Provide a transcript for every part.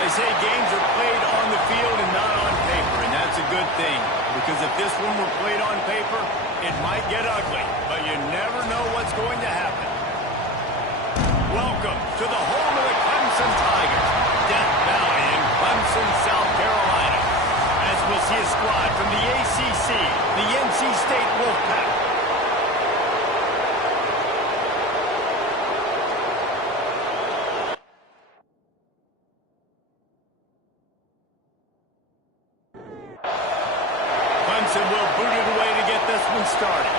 They say games are played on the field and not on paper, and that's a good thing. Because if this one were played on paper, it might get ugly, but you never know what's going to happen. Welcome to the home of the Clemson Tigers, Death Valley in Clemson, South Carolina. As we'll see a squad from the ACC, the NC State Wolfpack. Clemson will boot it away to get this one started.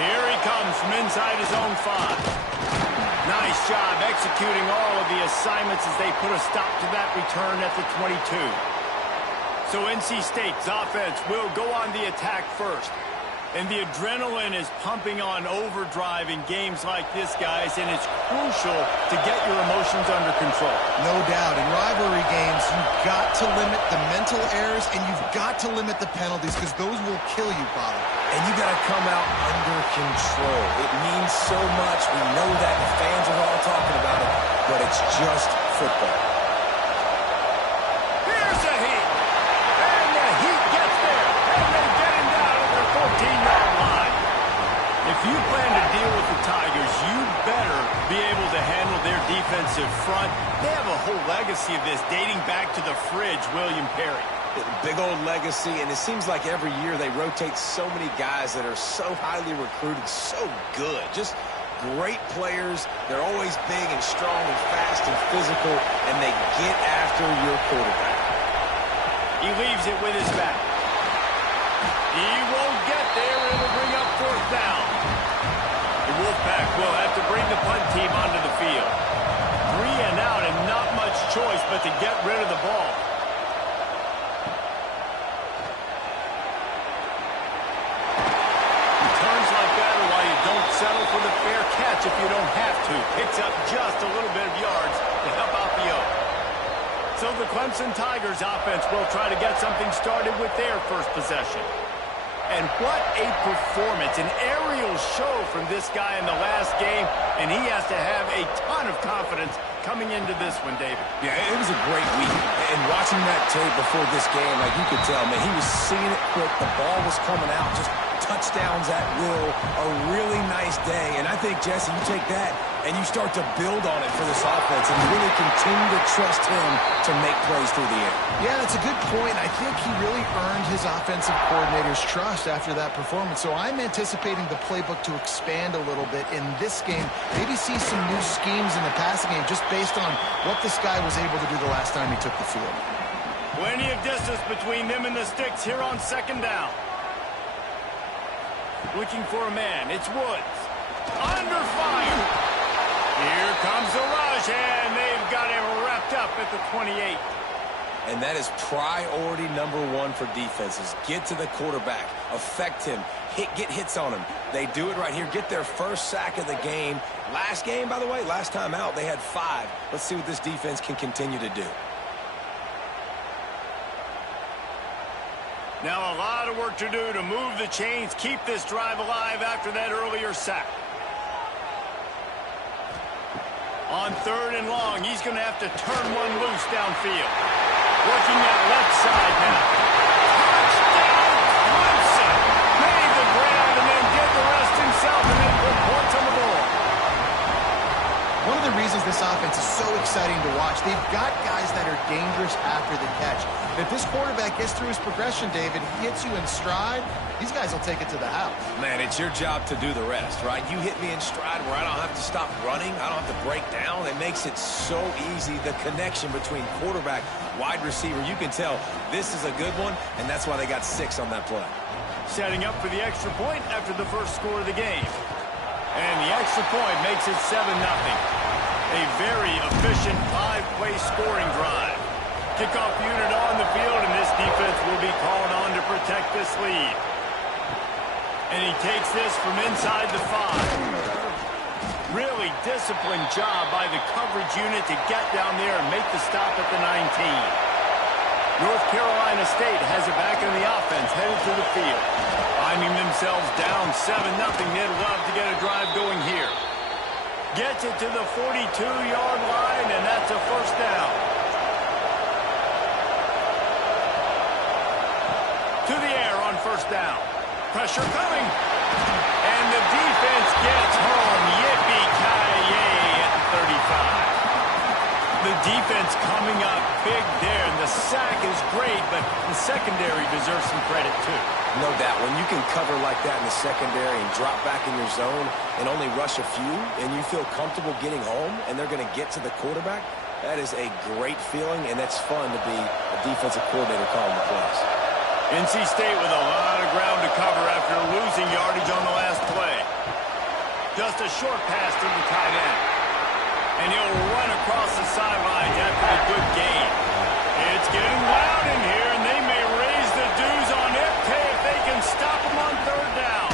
Here he comes from inside his own 5. Nice job executing all of the assignments as they put a stop to that return at the 22. So NC State's offense will go on the attack first. And the adrenaline is pumping on overdrive in games like this, guys, and it's crucial to get your emotions under control. No doubt. In rivalry games, you've got to limit the mental errors, and you've got to limit the penalties, because those will kill you, Bob. And you got to come out under control. It means so much. We know that. The fans are all talking about it, but it's just football. Here's the Heat. And the Heat gets there. And they get him down at their 14-yard line. If you plan to deal with the Tigers, you better be able to handle their defensive front. They have a whole legacy of this dating back to the fridge, William Perry. Big old legacy, and it seems like every year they rotate so many guys that are so highly recruited, so good. Just great players. They're always big and strong and fast and physical, and they get after your quarterback. He leaves it with his back. He won't get there. It'll bring up 4th down. The Wolfpack will have to bring the punt team onto the field. 3 and out and not much choice but to get rid of the ball. Returns like that are why you don't settle for the fair catch if you don't have to. Picks up just a little bit of yards to help out the O. So the Clemson Tigers offense will try to get something started with their first possession. And what a performance, an aerial show from this guy in the last game, and he has to have a ton of confidence coming into this one, David. Yeah, it was a great week. And watching that tape before this game, like you could tell, man, he was seeing it quick. The ball was coming out, just touchdowns at will. A really nice day. And I think, Jesse, you take that and you start to build on it for this offense and really continue to trust him to make plays through the air. Yeah, that's a good point. I think he really earned his offensive coordinator's trust after that performance. So I'm anticipating the playbook to expand a little bit in this game. Maybe see some new schemes in the passing game just based on what this guy was able to do the last time he took the field. Plenty of distance between them and the sticks here on 2nd down. Looking for a man. It's Woods. Under fire. Here comes the rush, and they've got him wrapped up at the 28. And that is priority number 1 for defenses. Get to the quarterback. Affect him. Get hits on him. They do it right here. Get their first sack of the game. Last game, by the way, last time out, they had 5. Let's see what this defense can continue to do. Now a lot of work to do to move the chains, keep this drive alive after that earlier sack. On 3rd and long, he's going to have to turn one loose downfield. Working that left side now. Touchdown, Clemson! Made the grab and then did the rest himself and then put points on the board. One of the reasons this offense is so exciting to watch, they've got guys that are dangerous after the catch. If this quarterback gets through his progression, David, he hits you in stride, these guys will take it to the house. Man, it's your job to do the rest, right? You hit me in stride where I don't have to stop running. I don't have to break down. It makes it so easy, the connection between quarterback, wide receiver. You can tell this is a good one, and that's why they got 6 on that play. Setting up for the extra point after the first score of the game. And the extra point makes it 7-0. A very efficient 5-play scoring drive. Kickoff unit on the field, and this defense will be called on to protect this lead. And he takes this from inside the 5. Really disciplined job by the coverage unit to get down there and make the stop at the 19. North Carolina State has it back in the offense, headed to the field. Finding themselves down 7-0, they'd love to get a drive going here. Gets it to the 42-yard line, and that's a first down. To the air on first down. Pressure coming. And the defense gets home. Yippee-ki-yay at the 35. The defense coming up big there, and the sack is great, but the secondary deserves some credit too. No doubt. When you can cover like that in the secondary and drop back in your zone and only rush a few, and you feel comfortable getting home, and they're going to get to the quarterback, that is a great feeling, and it's fun to be a defensive coordinator calling the plays. NC State with a lot of ground to cover after losing yardage on the last play. Just a short pass to the tight end. And he'll run across the sidelines after the good gain. It's getting loud in here, and they may raise the dues on FK if they can stop him on third down.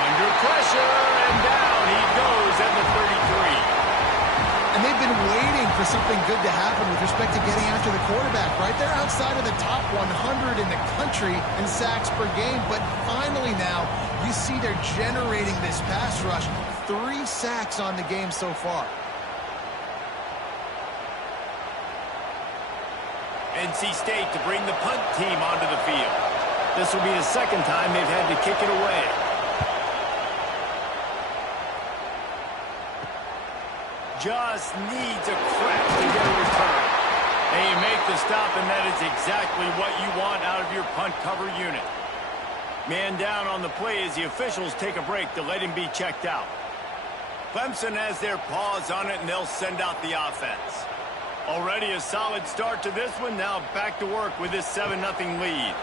Under pressure, and down he goes at the 33. And they've been waiting for something good to happen with respect to getting after the quarterback, right? They're outside of the top 100 in the country in sacks per game, but finally now you see they're generating this pass rush. 3 sacks on the game so far. NC State to bring the punt team onto the field. This will be the second time they've had to kick it away. Just needs a crack to get a return. They make the stop, and that is exactly what you want out of your punt cover unit. Man down on the play as the officials take a break to let him be checked out. Clemson has their paws on it, and they'll send out the offense. Already a solid start to this one. Now back to work with this 7-0 lead.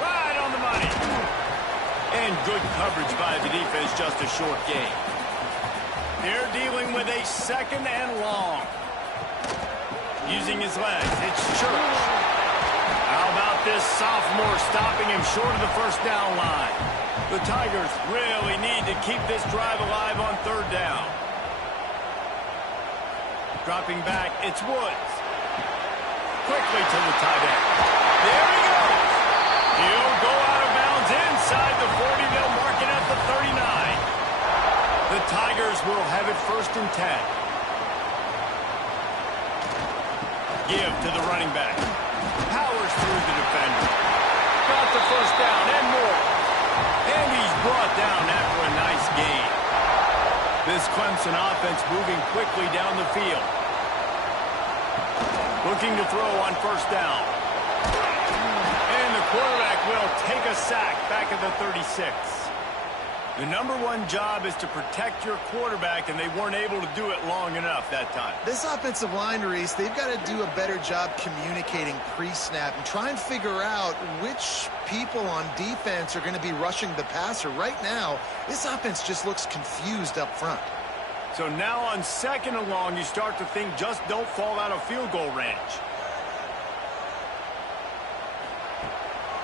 Right on the money. And good coverage by the defense, just a short gain. They're dealing with a second and long. Using his legs, it's Church. How about this sophomore stopping him short of the first down line? The Tigers really need to keep this drive alive on third down. Dropping back, it's Woods. Quickly to the tight end. There he goes. He'll go out of bounds inside the 40. They'll mark it at the 39. The Tigers will have it first and 10. Give to the running back. Powers through the defender. Got the first down and more. And he's brought down after a nice gain. This Clemson offense moving quickly down the field. Looking to throw on first down. And the quarterback will take a sack back at the 36. The number one job is to protect your quarterback, and they weren't able to do it long enough that time. This offensive line, Reese, they've got to do a better job communicating pre-snap and try and figure out which people on defense are going to be rushing the passer. Right now, this offense just looks confused up front. So now on second and long, you start to think just don't fall out of field goal range.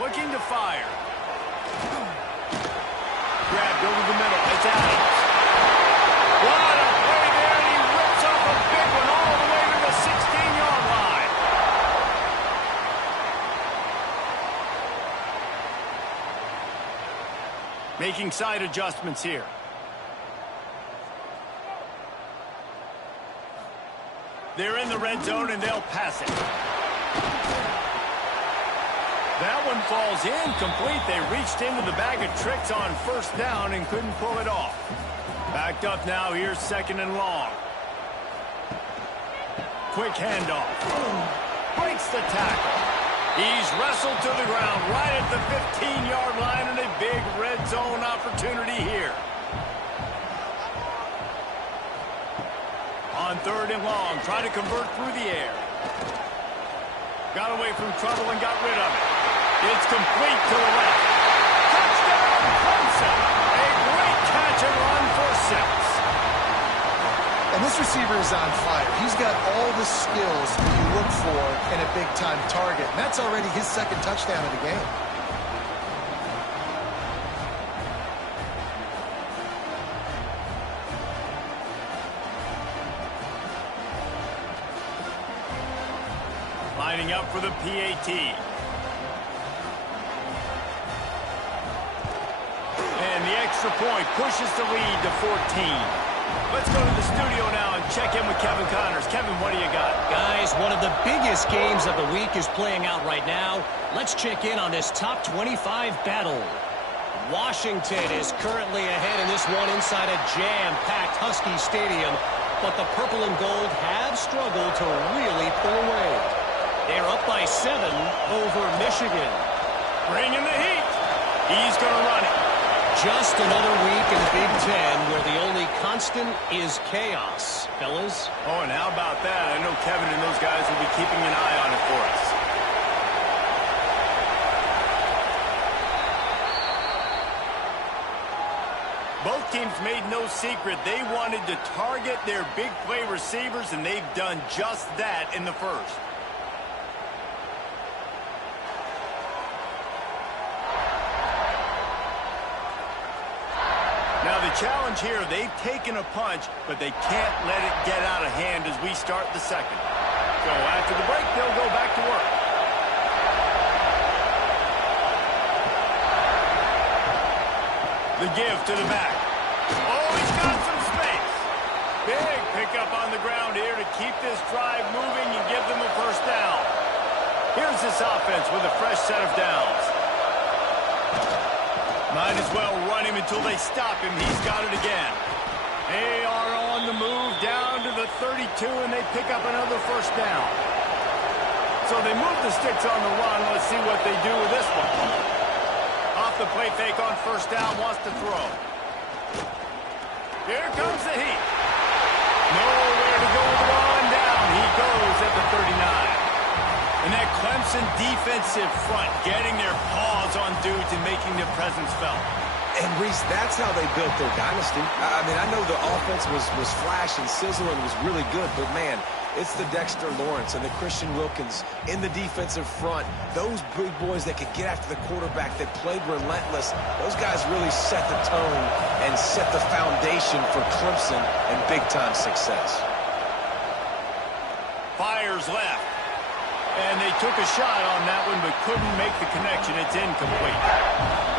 Looking to fire. Grabbed over the middle. It's Adams. What a play there, and he rips off a big one all the way to the 16-yard line. Making side adjustments here. They're in the red zone, and they'll pass it. That one falls incomplete. They reached into the bag of tricks on first down and couldn't pull it off. Backed up now. Here's second and long. Quick handoff. Breaks the tackle. He's wrestled to the ground right at the 15-yard line, and a big red zone opportunity here. On third and long, trying to convert through the air. Got away from trouble and got rid of it. It's complete to the left. Touchdown, Clemson. A great catch and run for 6. And this receiver is on fire. He's got all the skills you look for in a big-time target. And that's already his second touchdown of the game. Lining up for the PAT. extra point pushes the lead to 14. Let's go to the studio now and check in with Kevin Connors. Kevin, what do you got? Guys, one of the biggest games of the week is playing out right now. Let's check in on this top 25 battle. Washington is currently ahead in this one inside a jam-packed Husky Stadium, but the purple and gold have struggled to really pull away. They're up by 7 over Michigan. Bringing the heat. He's going to run it. Just another week in the Big Ten where the only constant is chaos, fellas. Oh, and how about that? I know Kevin and those guys will be keeping an eye on it for us. Both teams made no secret they wanted to target their big play receivers, and they've done just that in the first. Now the challenge here, they've taken a punch, but they can't let it get out of hand as we start the second. So after the break, they'll go back to work. The give to the back. Oh, he's got some space. Big pickup on the ground here to keep this drive moving and give them a first down. Here's this offense with a fresh set of downs. Might as well run him until they stop him. He's got it again. They are on the move down to the 32, and they pick up another first down. So they move the sticks on the run. Let's see what they do with this one. Off the play fake on first down, wants to throw. Here comes the heat. Nowhere to go with the ball and down. He goes at the 39. And that Clemson defensive front getting their paws on dudes and making their presence felt. And, Reese, that's how they built their dynasty. I mean, I know the offense was flash and sizzle and was really good, but, man, it's the Dexter Lawrence and the Christian Wilkins in the defensive front. Those big boys that could get after the quarterback, that played relentless. Those guys really set the tone and set the foundation for Clemson and big-time success. Fires left. And they took a shot on that one, but couldn't make the connection. It's incomplete.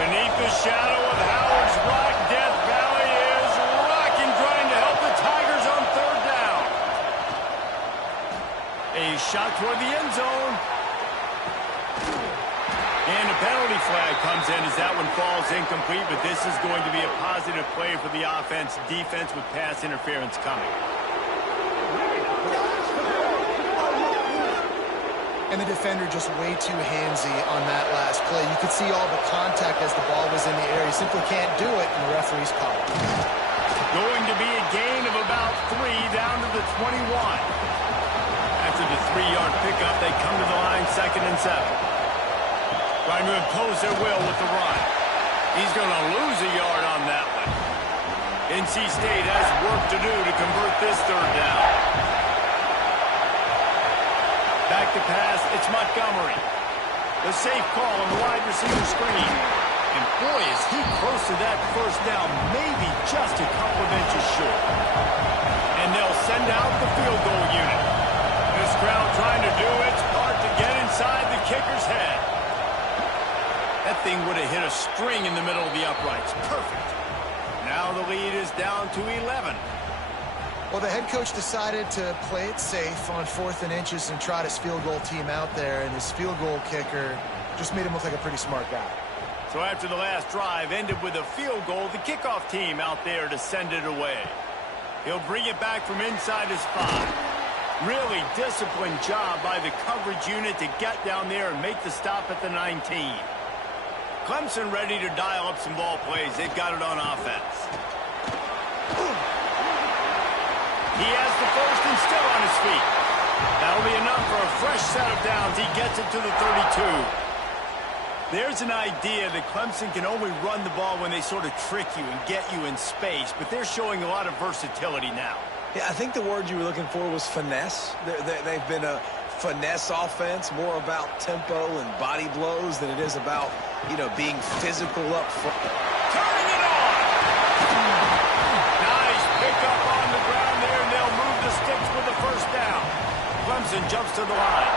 Beneath the shadow of Howard's Rock, Death Valley is rocking, trying to help the Tigers on third down. A shot toward the end zone. And a penalty flag comes in as that one falls incomplete, but this is going to be a positive play for the offense. Defense with pass interference coming. And the defender just way too handsy on that last play. You could see all the contact as the ball was in the air. He simply can't do it, and the referee's call it. Going to be a gain of about 3 down to the 21. After the 3-yard pickup, they come to the line 2nd and 7. Trying to impose their will with the run. He's going to lose a yard on that one. NC State has work to do to convert this third down. Back to pass, it's Montgomery. The safe call on the wide receiver screen. And boy, is he close to that first down, maybe just a couple of inches short. And they'll send out the field goal unit. This crowd trying to do its part to get inside the kicker's head. That thing would have hit a string in the middle of the uprights. Perfect. Now the lead is down to 11. Well, the head coach decided to play it safe on 4th and inches and trot his field goal team out there, and his field goal kicker just made him look like a pretty smart guy. So after the last drive ended with a field goal, the kickoff team out there to send it away. He'll bring it back from inside his 5. Really disciplined job by the coverage unit to get down there and make the stop at the 19. Clemson ready to dial up some ball plays. They've got it on offense. He has the first and still on his feet. That'll be enough for a fresh set of downs. He gets it to the 32. There's an idea that Clemson can only run the ball when they sort of trick you and get you in space, but they're showing a lot of versatility now. Yeah, I think the word you were looking for was finesse. They've been a finesse offense, more about tempo and body blows than it is about, being physical up front. Turning it on! Nice pickup on the ground there, and they'll move the sticks with the first down. Clemson jumps to the line.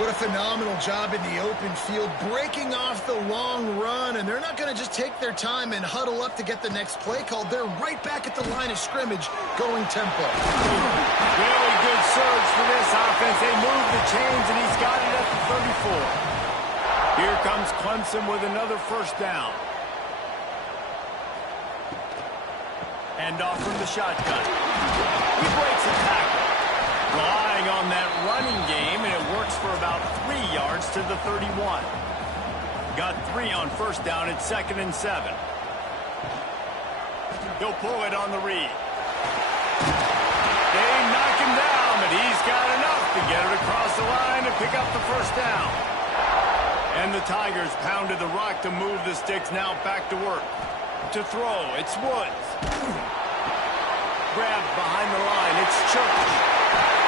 What a phenomenal job in the open field, breaking off the long run, and they're not going to just take their time and huddle up to get the next play called. They're right back at the line of scrimmage, going tempo. Really good surge for this offense. They move the chains, and he's got it at the 34. Here comes Clemson with another first down. And off from the shotgun. He breaks a tackle. Relying on that running game, and it works for about 3 yards to the 31. Got 3 on first down at 2nd and 7. He'll pull it on the read. They knock him down, but he's got enough to get it across the line and pick up the first down. And the Tigers pounded the rock to move the sticks, now back to work. To throw, it's Woods. Grabbed behind the line, it's Church.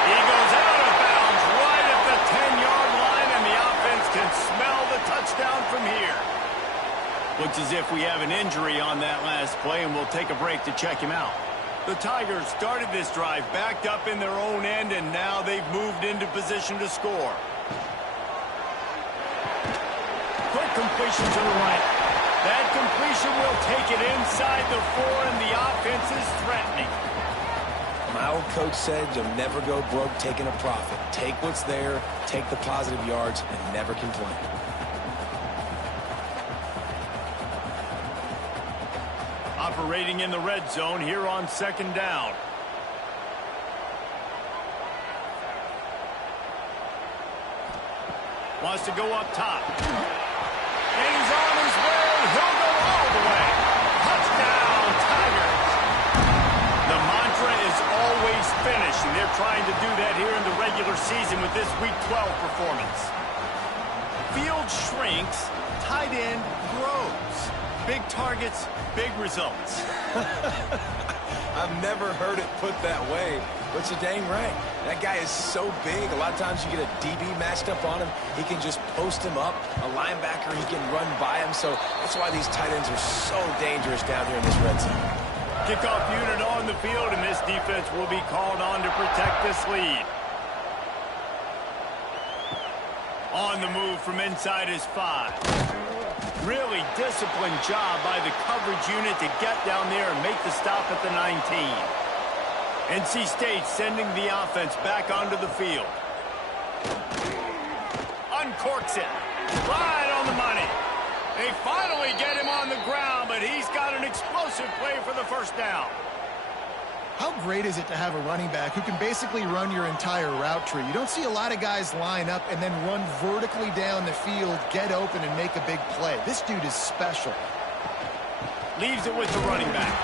He goes out of bounds right at the 10-yard line, and the offense can smell the touchdown from here. Looks as if we have an injury on that last play, and we'll take a break to check him out. The Tigers started this drive backed up in their own end, and now they've moved into position to score. Quick completion to the right. That completion will take it inside the 4, and the offense is threatening. My old coach said you'll never go broke taking a profit. Take what's there, take the positive yards, and never complain. Operating in the red zone here on 2nd down. Wants to go up top. And he's on his way. He'll go all the way. Touchdown, Tigers. The mantra is always finish, and they're trying to do that here in the regular season with this Week 12 performance. Field shrinks, tight end grows. Big targets, big results. I've never heard it put that way, but you're dang right. That guy is so big. A lot of times you get a DB matched up on him. He can just post him up. A linebacker, he can run by him. So that's why these tight ends are so dangerous down here in this red zone. Kickoff unit on the field, and this defense will be called on to protect this lead. On the move from inside his 5. Really disciplined job by the coverage unit to get down there and make the stop at the 19. NC State sending the offense back onto the field. Uncorks it. Right on the money. They finally get him on the ground, but he's got an explosive play for the first down. How great is it to have a running back who can basically run your entire route tree? You don't see a lot of guys line up and then run vertically down the field, get open, and make a big play. This dude is special. Leaves it with the running back.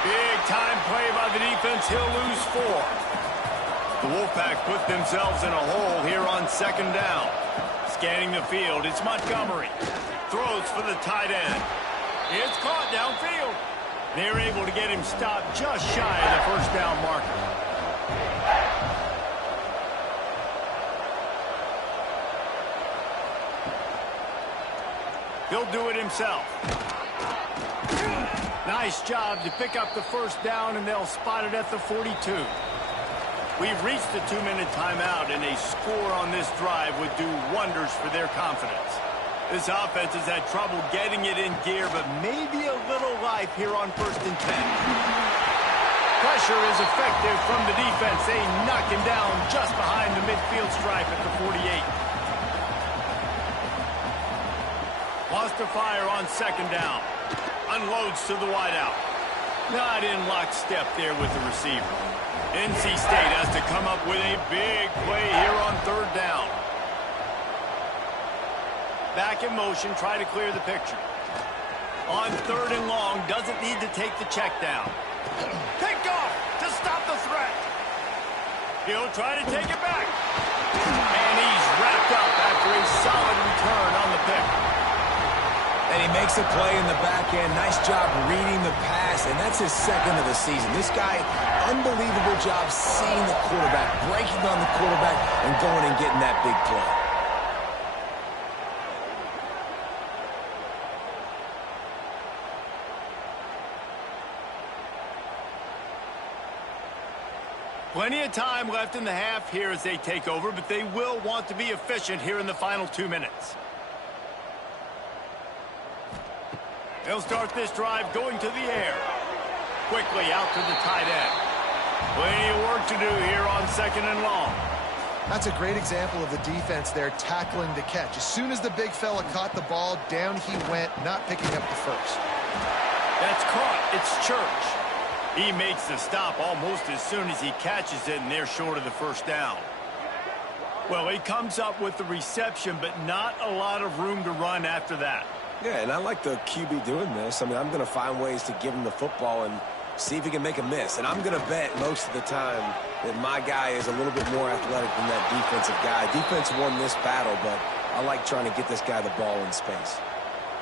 Big time play by the defense. He'll lose 4. The Wolfpack put themselves in a hole here on 2nd down. Scanning the field, it's Montgomery. Throws for the tight end. It's caught downfield. They're able to get him stopped just shy of the first down marker. He'll do it himself. Nice job to pick up the first down, and they'll spot it at the 42. We've reached the 2-minute timeout, and a score on this drive would do wonders for their confidence. This offense has had trouble getting it in gear, but maybe a little life here on 1st and 10. Pressure is effective from the defense. They knock him down just behind the midfield stripe at the 48. Wants to fire on 2nd down. Unloads to the wideout. Not in lockstep there with the receiver. NC State has to come up with a big play here on 3rd down. Back in motion, try to clear the picture. On 3rd and long, doesn't need to take the check down. Pick off to stop the threat. He'll try to take it back. And he's wrapped up after a solid return on the pick. And he makes a play in the back end. Nice job reading the pass, and that's his 2nd of the season. This guy, unbelievable job seeing the quarterback, breaking on the quarterback, and going and getting that big play. Plenty of time left in the half here as they take over, but they will want to be efficient here in the final 2 minutes. They'll start this drive going to the air. Quickly out to the tight end. Plenty of work to do here on 2nd and long. That's a great example of the defense there tackling the catch. As soon as the big fella caught the ball, down he went, not picking up the first. That's caught. It's Church. He makes the stop almost as soon as he catches it, and they're short of the first down. Well, he comes up with the reception, but not a lot of room to run after that. Yeah, and I like the QB doing this. I mean, I'm going to find ways to give him the football and see if he can make a miss. And I'm going to bet most of the time that my guy is a little bit more athletic than that defensive guy. Defense won this battle, but I like trying to get this guy the ball in space.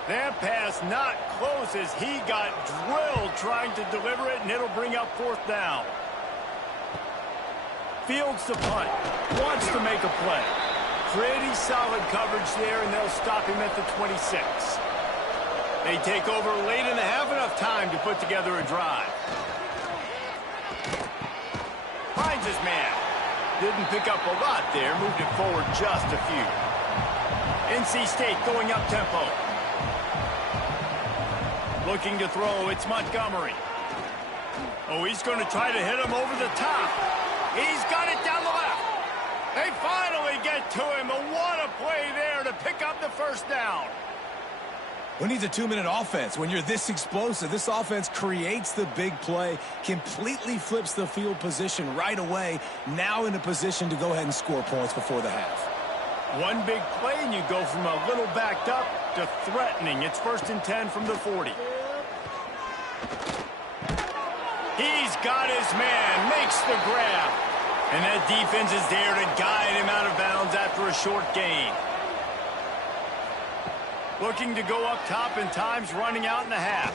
That pass not close as he got drilled trying to deliver it, and it'll bring up 4th down. Fields the punt. Wants to make a play. Pretty solid coverage there, and they'll stop him at the 26. They take over late in the half, enough time to put together a drive. Finds his man. Didn't pick up a lot there, moved it forward just a few. NC State going up tempo. Looking to throw, it's Montgomery. Oh, he's going to try to hit him over the top. He's got it down the left. They finally get to him. What a play there to pick up the first down. Who needs a 2-minute offense? When you're this explosive, this offense creates the big play, completely flips the field position right away, now in a position to go ahead and score points before the half. One big play, and you go from a little backed up to threatening. It's 1st and 10 from the 40. He's got his man, makes the grab. And that defense is there to guide him out of bounds after a short gain. Looking to go up top, and time's running out in the half.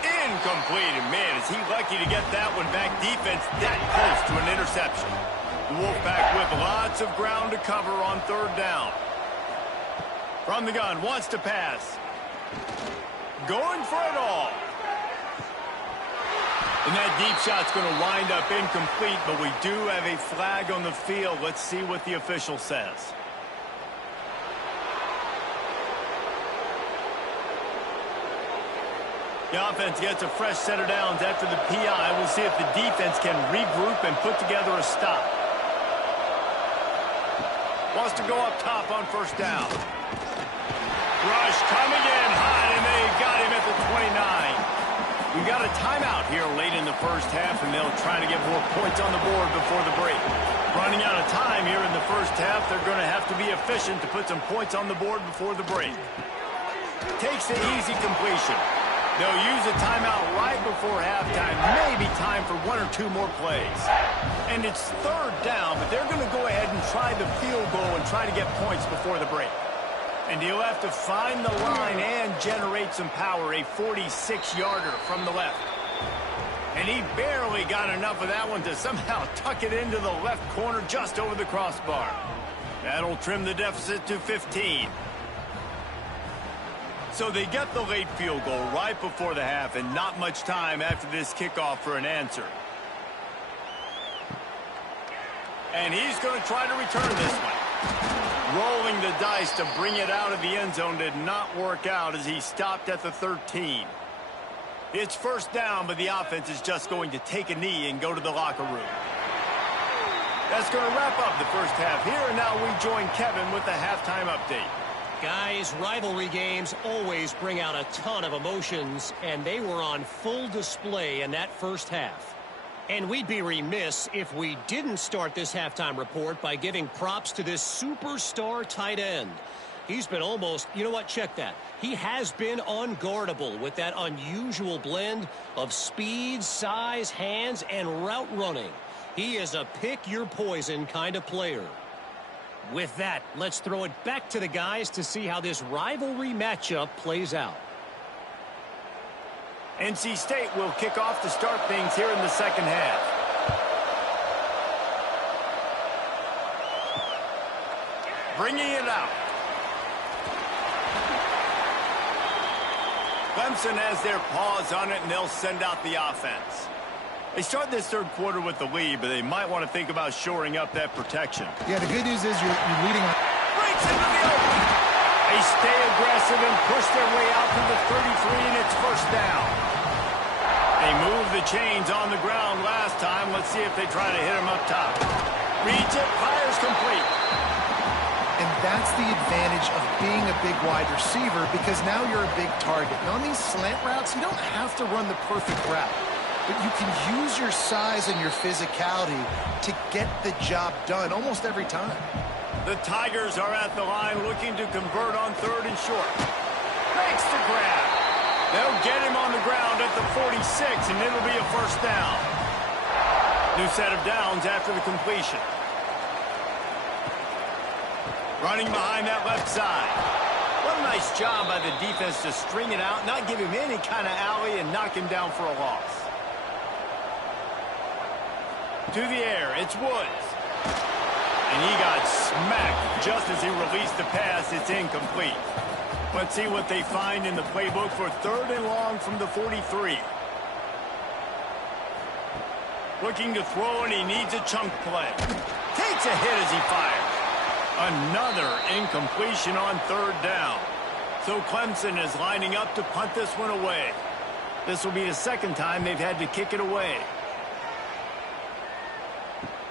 Incomplete, and man, is he lucky to get that one back. Defense that close to an interception. The Wolfpack with lots of ground to cover on 3rd down. From the gun, wants to pass. Going for it all. And that deep shot's going to wind up incomplete, but we do have a flag on the field. Let's see what the official says. The offense gets a fresh set of downs after the PI. We'll see if the defense can regroup and put together a stop. Wants to go up top on 1st down. Rush coming in hot, and they got him at the 29. We've got a timeout here late in the first half, and they'll try to get more points on the board before the break. Running out of time here in the first half, they're going to have to be efficient to put some points on the board before the break. Takes the easy completion. They'll use a timeout right before halftime, maybe time for 1 or 2 more plays. And it's 3rd down, but they're going to go ahead and try the field goal and try to get points before the break. And he'll have to find the line and generate some power, a 46-yarder from the left. And he barely got enough of that one to somehow tuck it into the left corner just over the crossbar. That'll trim the deficit to 15. So they get the late field goal right before the half, and not much time after this kickoff for an answer. And he's going to try to return this one. Rolling the dice to bring it out of the end zone did not work out as he stopped at the 13. It's 1st down, but the offense is just going to take a knee and go to the locker room. That's going to wrap up the first half here, and now we join Kevin with the halftime update. Guys, rivalry games always bring out a ton of emotions, and they were on full display in that first half. And we'd be remiss if we didn't start this halftime report by giving props to this superstar tight end. He's been almost, you know what, check that. He has been unguardable with that unusual blend of speed, size, hands, and route running. He is a pick-your-poison kind of player. With that, let's throw it back to the guys to see how this rivalry matchup plays out. NC State will kick off to start things here in the second half. Bringing it out. Clemson has their paws on it, and they'll send out the offense. They start this third quarter with the lead, but they might want to think about shoring up that protection. Yeah, the good news is you're leading on. Breaks into the open. They stay aggressive and push their way out to the 33, and it's first down. They moved the chains on the ground last time. Let's see if they try to hit them up top. Reads it, fires complete. And that's the advantage of being a big wide receiver, because now you're a big target. And on these slant routes, you don't have to run the perfect route, but you can use your size and your physicality to get the job done almost every time. The Tigers are at the line looking to convert on third and short. Makes the grab. They'll get him on the ground at the 46, and it'll be a first down. New set of downs after the completion. Running behind that left side. What a nice job by the defense to string it out, not give him any kind of alley, and knock him down for a loss. To the air, it's Woods. And he got smacked just as he released the pass. It's incomplete. Let's see what they find in the playbook for third and long from the 43. Looking to throw, and he needs a chunk play. Takes a hit as he fires. Another incompletion on third down. So Clemson is lining up to punt this one away. This will be the second time they've had to kick it away.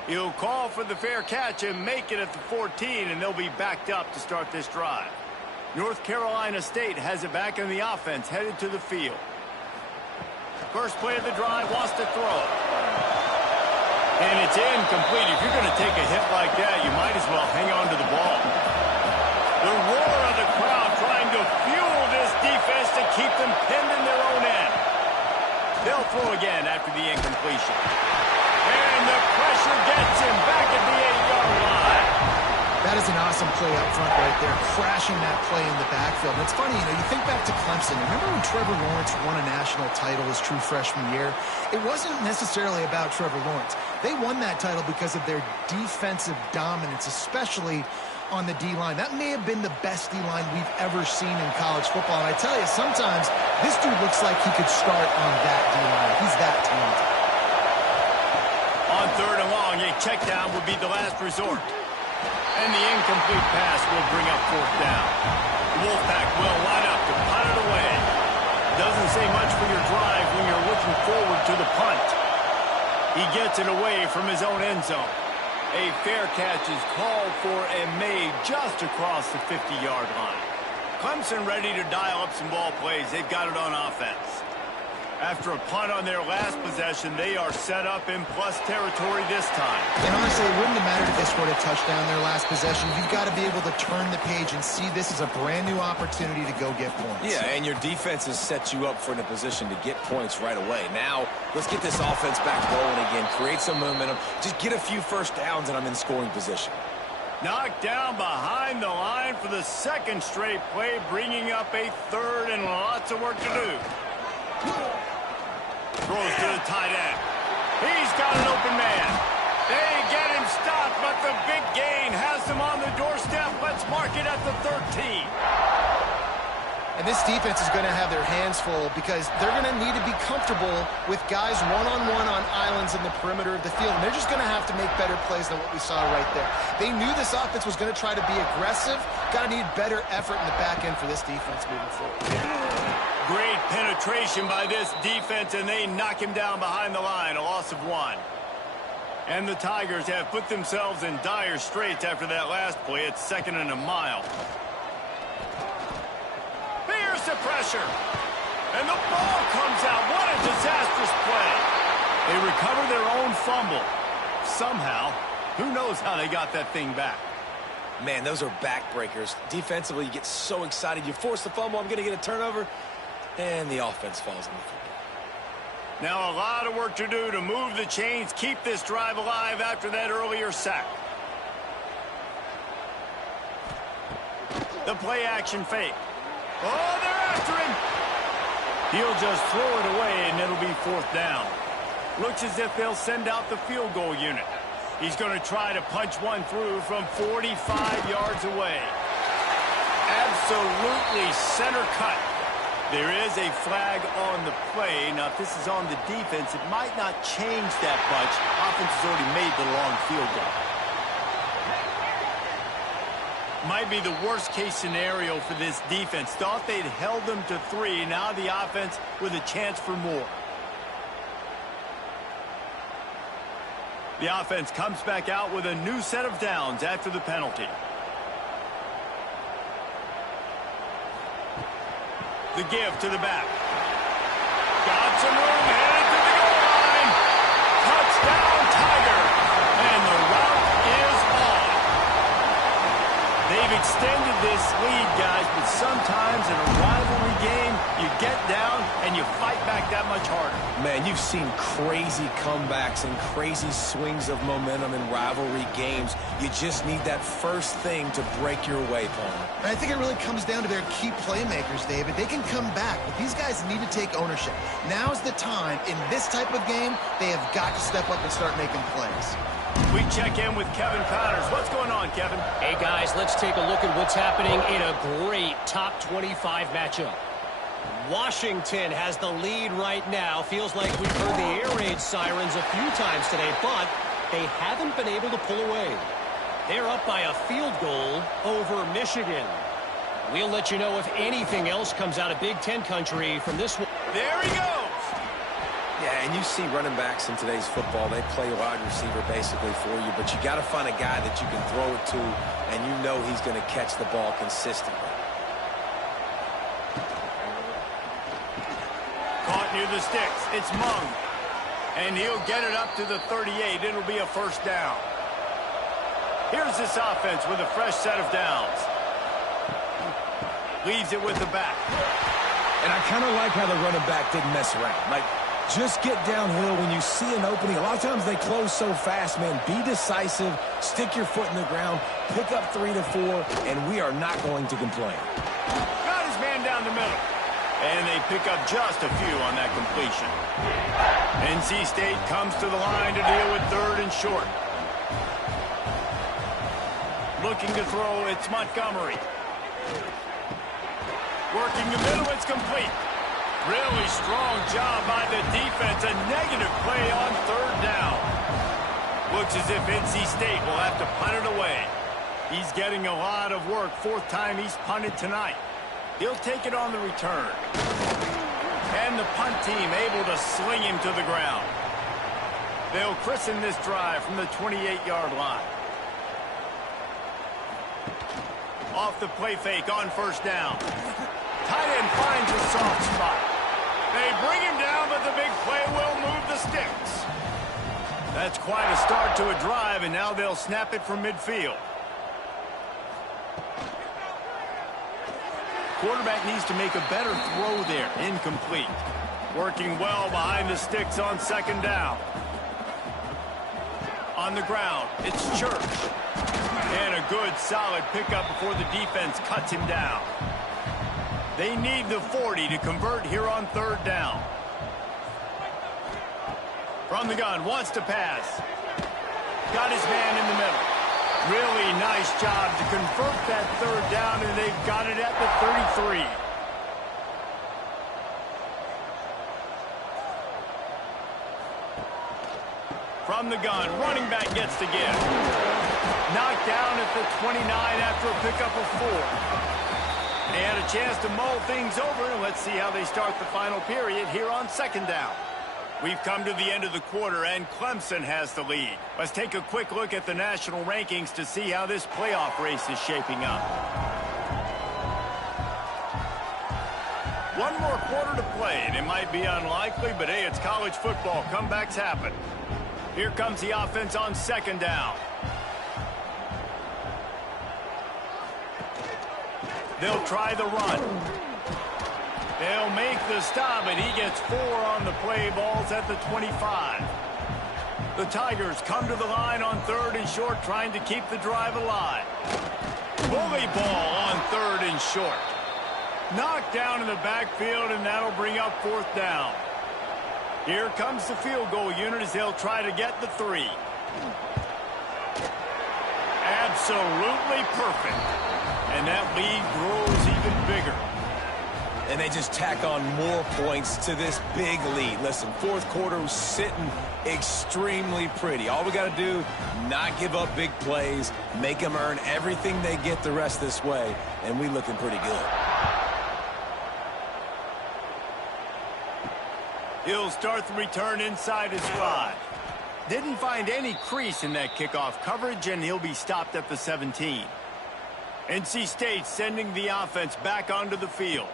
He'll call for the fair catch and make it at the 14, and they'll be backed up to start this drive. North Carolina State has it back in the offense, headed to the field. First play of the drive, wants to throw. And it's incomplete. If you're going to take a hit like that, you might as well hang on to the ball. The roar of the crowd trying to fuel this defense to keep them pinned in their own end. They'll throw again after the incompletion. And the pressure gets him back at the 8-yard line. That is an awesome play up front right there, crashing that play in the backfield. And it's funny, you think back to Clemson. Remember when Trevor Lawrence won a national title his true freshman year? It wasn't necessarily about Trevor Lawrence. They won that title because of their defensive dominance, especially on the D-line. That may have been the best D-line we've ever seen in college football. And I tell you, sometimes this dude looks like he could start on that D-line. He's that talented. On third and long, a check down would be the last resort. And the incomplete pass will bring up fourth down. Wolfpack will line up to punt it away. Doesn't say much for your drive when you're looking forward to the punt. He gets it away from his own end zone. A fair catch is called for and made just across the 50-yard line. Clemson ready to dial up some ball plays. They've got it on offense. After a punt on their last possession, they are set up in plus territory this time. And honestly, it wouldn't have mattered if they scored a touchdown their last possession. You've got to be able to turn the page and see this as a brand new opportunity to go get points. Yeah, and your defense has set you up for in a position to get points right away. Now, let's get this offense back rolling again, create some momentum, just get a few first downs, and I'm in scoring position. Knocked down behind the line for the second straight play, bringing up a third and lots of work to do. Throws to the tight end. He's got an open man. They get him stopped, but the big gain has them on the doorstep. Let's mark it at the 13. And this defense is going to have their hands full because they're going to need to be comfortable with guys one-on-one on islands in the perimeter of the field. And they're just going to have to make better plays than what we saw right there. They knew this offense was going to try to be aggressive. Got to need better effort in the back end for this defense moving forward. Great penetration by this defense, and they knock him down behind the line, a loss of 1. And the Tigers have put themselves in dire straits after that last play. It's second and a mile. Here's the pressure. And the ball comes out. What a disastrous play. They recover their own fumble. Somehow, who knows how they got that thing back. Man, those are backbreakers. Defensively, you get so excited. You force the fumble, I'm going to get a turnover. And the offense falls on the football. Now a lot of work to do to move the chains, keep this drive alive after that earlier sack. The play action fake. Oh, they're after him. He'll just throw it away, and it'll be fourth down. Looks as if they'll send out the field goal unit. He's going to try to punch one through from 45 yards away. Absolutely center cut. There is a flag on the play. Now, if this is on the defense, it might not change that much. Offense has already made the long field goal. Might be the worst-case scenario for this defense. Thought they'd held them to 3. Now the offense with a chance for more. The offense comes back out with a new set of downs after the penalty. The give to the back. Got some room, headed to the goal line. Touchdown, Tiger. And the route is on. They've extended this lead, guys, but sometimes in a rivalry game, you get down and you fight back that much harder. Man, you've seen crazy comebacks and crazy swings of momentum in rivalry games. You just need that first thing to break your way, Palmer. And I think it really comes down to their key playmakers, David. They can come back, but these guys need to take ownership. Now's the time. In this type of game, they have got to step up and start making plays. We check in with Kevin Connors. What's going on, Kevin? Hey, guys, let's take a look at what's happening in a great top 25 matchup. Washington has the lead right now. Feels like we've heard the air raid sirens a few times today, but they haven't been able to pull away. They're up by a field goal over Michigan. We'll let you know if anything else comes out of Big Ten country from this one. There he goes. Yeah, and you see running backs in today's football, they play wide receiver basically for you, but you got to find a guy that you can throw it to, and you know he's going to catch the ball consistently. Caught near the sticks. It's Mung. And he'll get it up to the 38. It'll be a first down. Here's this offense with a fresh set of downs. Leaves it with the back. And I kind of like how the running back didn't mess around. Like, just get downhill when you see an opening. A lot of times they close so fast, man. Be decisive, stick your foot in the ground, pick up 3 to 4, and we are not going to complain. Got his man down the middle. And they pick up just a few on that completion. NC State comes to the line to deal with 3rd and short. Looking to throw, it's Montgomery. Working the middle, it's complete. Really strong job by the defense. A negative play on 3rd down. Looks as if NC State will have to punt it away. He's getting a lot of work. 4th time he's punted tonight. He'll take it on the return. And the punt team able to sling him to the ground. They'll christen this drive from the 28-yard line. Off the play fake on 1st down. Tight end finds a soft spot. They bring him down, but the big play will move the sticks. That's quite a start to a drive, and now they'll snap it from midfield. Quarterback needs to make a better throw there. Incomplete. Working well behind the sticks on 2nd down. On the ground, it's Church. And a good, solid pickup before the defense cuts him down. They need the 40 to convert here on 3rd down. From the gun, wants to pass. Got his man in the middle. Really nice job to convert that 3rd down, and they've got it at the 33. From the gun, running back gets to give. Knocked down at the 29 after a pickup of 4. They had a chance to mull things over, and let's see how they start the final period here on 2nd down. We've come to the end of the quarter, and Clemson has the lead. Let's take a quick look at the national rankings to see how this playoff race is shaping up. One more quarter to play, and it might be unlikely, but hey, it's college football. Comebacks happen. Here comes the offense on 2nd down. They'll try the run. They'll make the stop, and he gets 4 on the play. Balls at the 25. The Tigers come to the line on 3rd and short, trying to keep the drive alive. Bully ball on 3rd and short. Knocked down in the backfield, and that'll bring up 4th down. Here comes the field goal unit as they'll try to get the 3. Absolutely perfect. And that lead grows even bigger. and they just tack on more points to this big lead. Listen, fourth quarter was sitting extremely pretty. All we got to do, not give up big plays, make them earn everything they get the rest this way, and we looking pretty good. He'll start the return inside his 5. Didn't find any crease in that kickoff coverage, and he'll be stopped at the 17. NC State sending the offense back onto the field.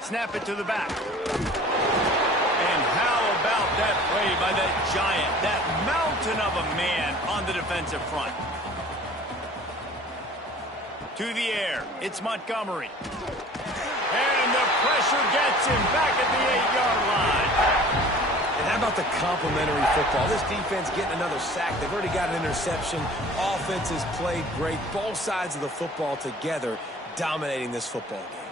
Snap it to the back. And how about that play by that giant, that mountain of a man on the defensive front? To the air, it's Montgomery. And the pressure gets him back at the 8-yard line. And how about the complimentary football? This defense getting another sack. They've already got an interception. Offense has played great. Both sides of the football together dominating this football game.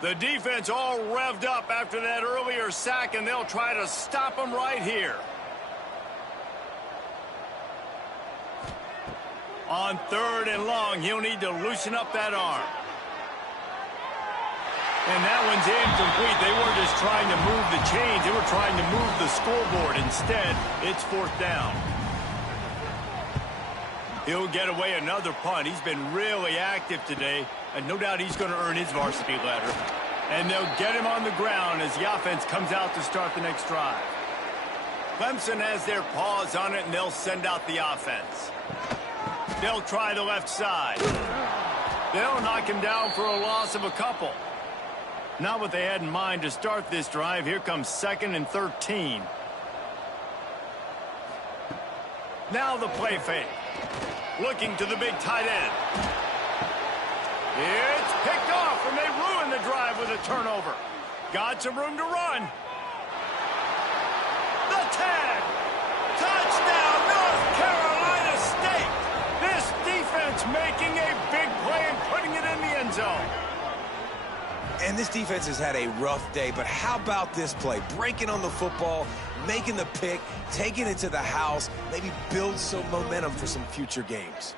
The defense all revved up after that earlier sack, and they'll try to stop him right here. On 3rd and long, he'll need to loosen up that arm. And that one's incomplete. They weren't just trying to move the chains. They were trying to move the scoreboard. Instead, it's 4th down. He'll get away another punt. He's been really active today, and no doubt he's going to earn his varsity ladder. And they'll get him on the ground as the offense comes out to start the next drive. Clemson has their paws on it, and they'll send out the offense. They'll try the left side. They'll knock him down for a loss of a couple. Not what they had in mind to start this drive. Here comes 2nd and 13. Now the play fake. Looking to the big tight end. It's picked off, and they ruin the drive with a turnover. Got some room to run. The tag. Touchdown, North Carolina State. This defense making a big play and putting it in the end zone. And this defense has had a rough day, but how about this play? Breaking on the football, making the pick, taking it to the house, maybe build some momentum for some future games.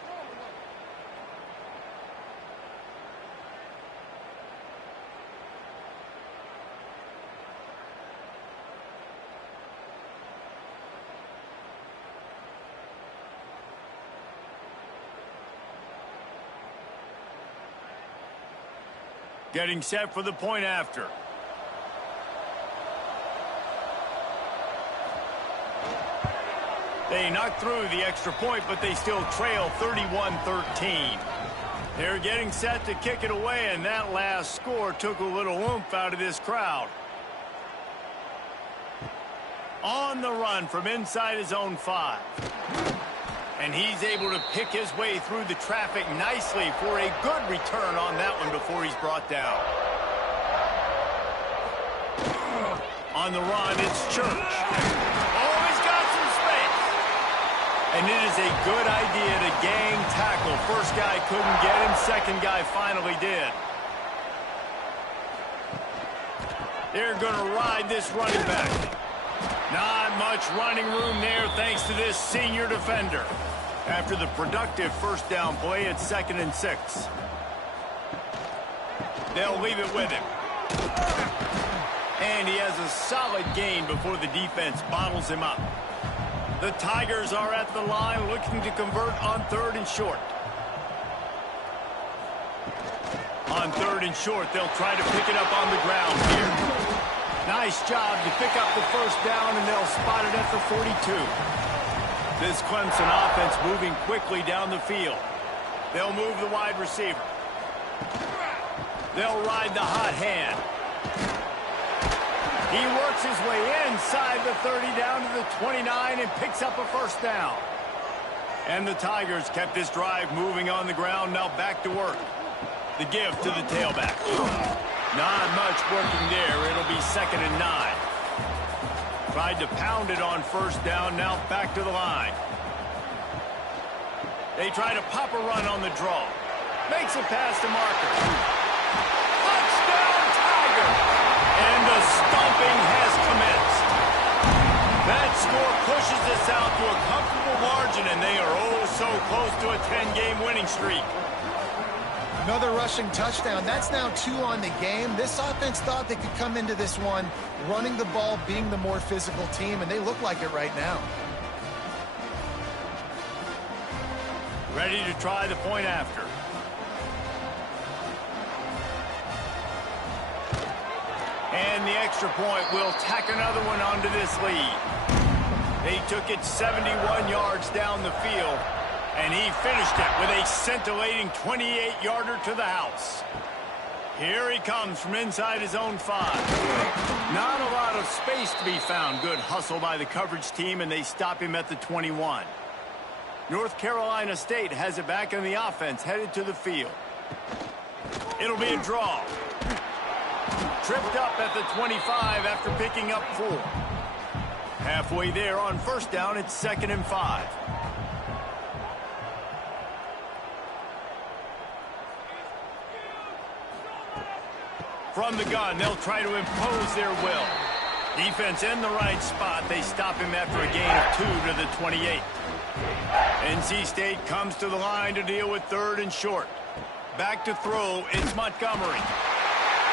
Getting set for the point after. They knocked through the extra point, but they still trail 31-13. They're getting set to kick it away, and that last score took a little oomph out of this crowd. On the run from inside his own 5. And he's able to pick his way through the traffic nicely for a good return on that one before he's brought down. On the run, it's Church. Oh, he's got some space. And it is a good idea to gang tackle. First guy couldn't get him. Second guy finally did. They're going to ride this running back. Not much running room there thanks to this senior defender. After the productive first down play, it's 2nd and 6. They'll leave it with him. And he has a solid gain before the defense bottles him up. The Tigers are at the line looking to convert on 3rd and short. On 3rd and short, they'll try to pick it up on the ground here. Nice job to pick up the first down, and they'll spot it at the 42. This Clemson offense moving quickly down the field. They'll move the wide receiver. They'll ride the hot hand. He works his way inside the 30 down to the 29 and picks up a first down. And the Tigers kept this drive moving on the ground. Now back to work. The give to the tailback. Not much working there. It'll be 2nd and 9. Tried to pound it on first down. Now back to the line. They try to pop a run on the draw. Makes a pass to Marker. Touchdown, Tiger! And the stomping has commenced. That score pushes us out to a comfortable margin, and they are oh so close to a 10-game winning streak. Another rushing touchdown. That's now 2 on the game. This offense thought they could come into this one running the ball, being the more physical team, and they look like it right now. Ready to try the point after. And the extra point will tack another one onto this lead. They took it 71 yards down the field, and he finished it with a scintillating 28-yarder to the house. Here he comes from inside his own 5. Not a lot of space to be found. Good hustle by the coverage team, and they stop him at the 21. North Carolina State has it back on the offense, headed to the field. It'll be a draw. Tripped up at the 25 after picking up 4. Halfway there on first down, it's 2nd and 5. From the gun, they'll try to impose their will. Defense in the right spot. They stop him after a gain of 2 to the 28. NC State comes to the line to deal with 3rd and short. Back to throw, it's Montgomery.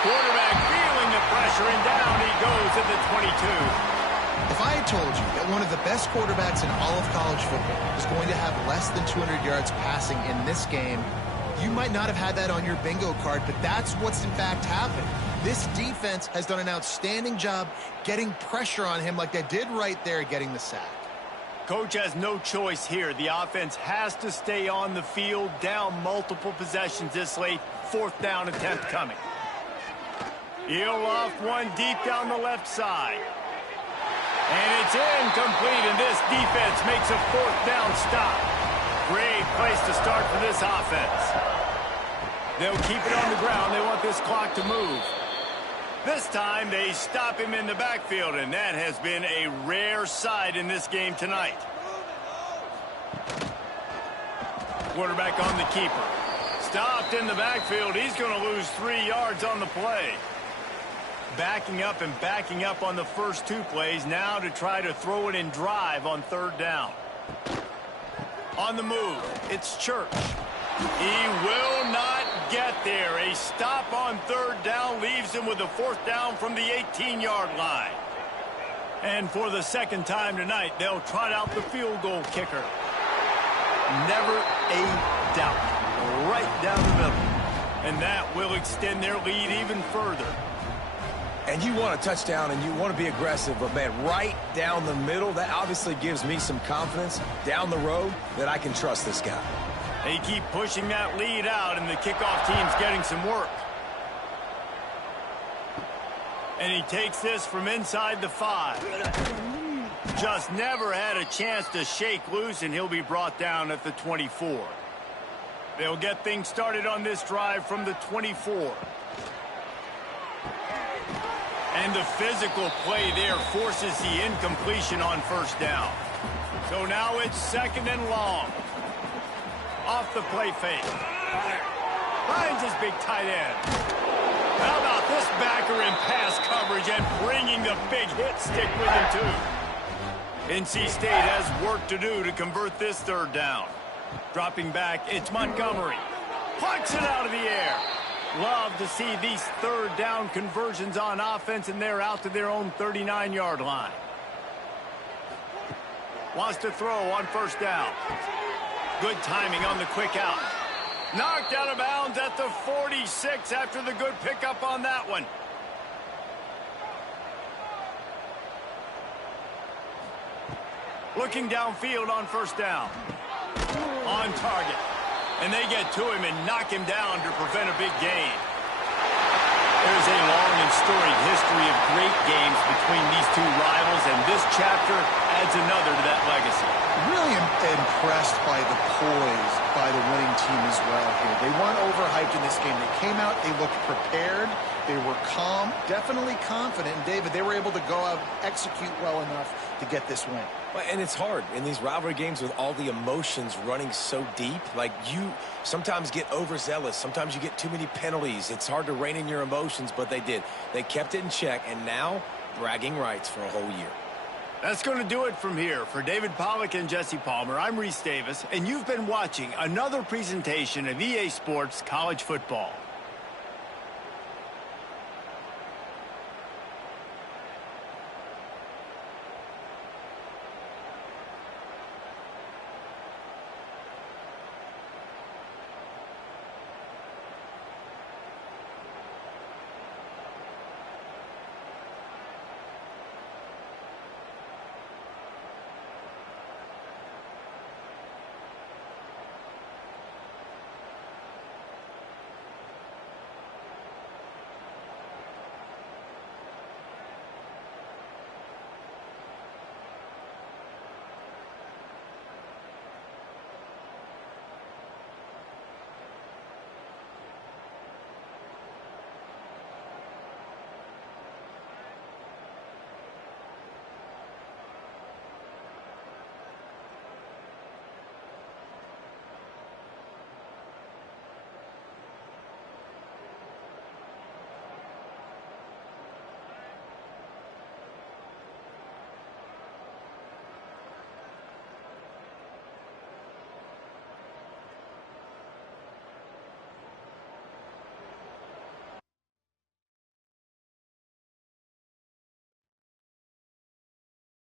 Quarterback feeling the pressure, and down he goes at the 22. If I had told you that one of the best quarterbacks in all of college football is going to have less than 200 yards passing in this game, you might not have had that on your bingo card, but that's what's in fact happened. This defense has done an outstanding job getting pressure on him like they did right there, getting the sack. Coach has no choice here. The offense has to stay on the field, down multiple possessions this late. 4th down attempt coming. He'll loft one deep down the left side. And it's incomplete, and this defense makes a 4th down stop. Great place to start for this offense. They'll keep it on the ground. They want this clock to move. This time they stop him in the backfield, and that has been a rare sight in this game tonight. Quarterback on the keeper. Stopped in the backfield. He's going to lose 3 yards on the play. Backing up and backing up on the first 2 plays, now to try to throw it in drive on 3rd down. On the move, it's Church. He will not get there. A stop on 3rd down leaves him with a 4th down from the 18-yard line. And for the 2nd time tonight, they'll trot out the field goal kicker. Never a doubt. Right down the middle. And that will extend their lead even further. And you want a touchdown and you want to be aggressive, but, man, right down the middle, that obviously gives me some confidence down the road that I can trust this guy. They keep pushing that lead out, and the kickoff team's getting some work. And he takes this from inside the 5. Just never had a chance to shake loose, and he'll be brought down at the 24. They'll get things started on this drive from the 24. And the physical play there forces the incompletion on 1st down. So now it's 2nd and long. Off the play fake. Finds his big tight end. How about this backer in pass coverage and bringing the big hit stick with him too. NC State has work to do to convert this 3rd down. Dropping back, it's Montgomery. Plucks it out of the air. Love to see these 3rd down conversions on offense, and they're out to their own 39-yard line. Wants to throw on 1st down. Good timing on the quick out. Knocked out of bounds at the 46 after the good pickup on that one. Looking downfield on 1st down. On target. And they get to him and knock him down to prevent a big gain. There's a long and storied history of great games between these 2 rivals, and this chapter adds another to that legacy. Really impressed by the poise by the winning team as well here. They weren't overhyped in this game. They came out, they looked prepared, they were calm, definitely confident. And David, they were able to go out and execute well enough to get this win. And it's hard in these rivalry games with all the emotions running so deep. Like, you sometimes get overzealous. Sometimes you get too many penalties. It's hard to rein in your emotions, but they did. They kept it in check, and now bragging rights for a whole year. That's going to do it from here. For David Pollack and Jesse Palmer, I'm Reese Davis, and you've been watching another presentation of EA Sports College Football.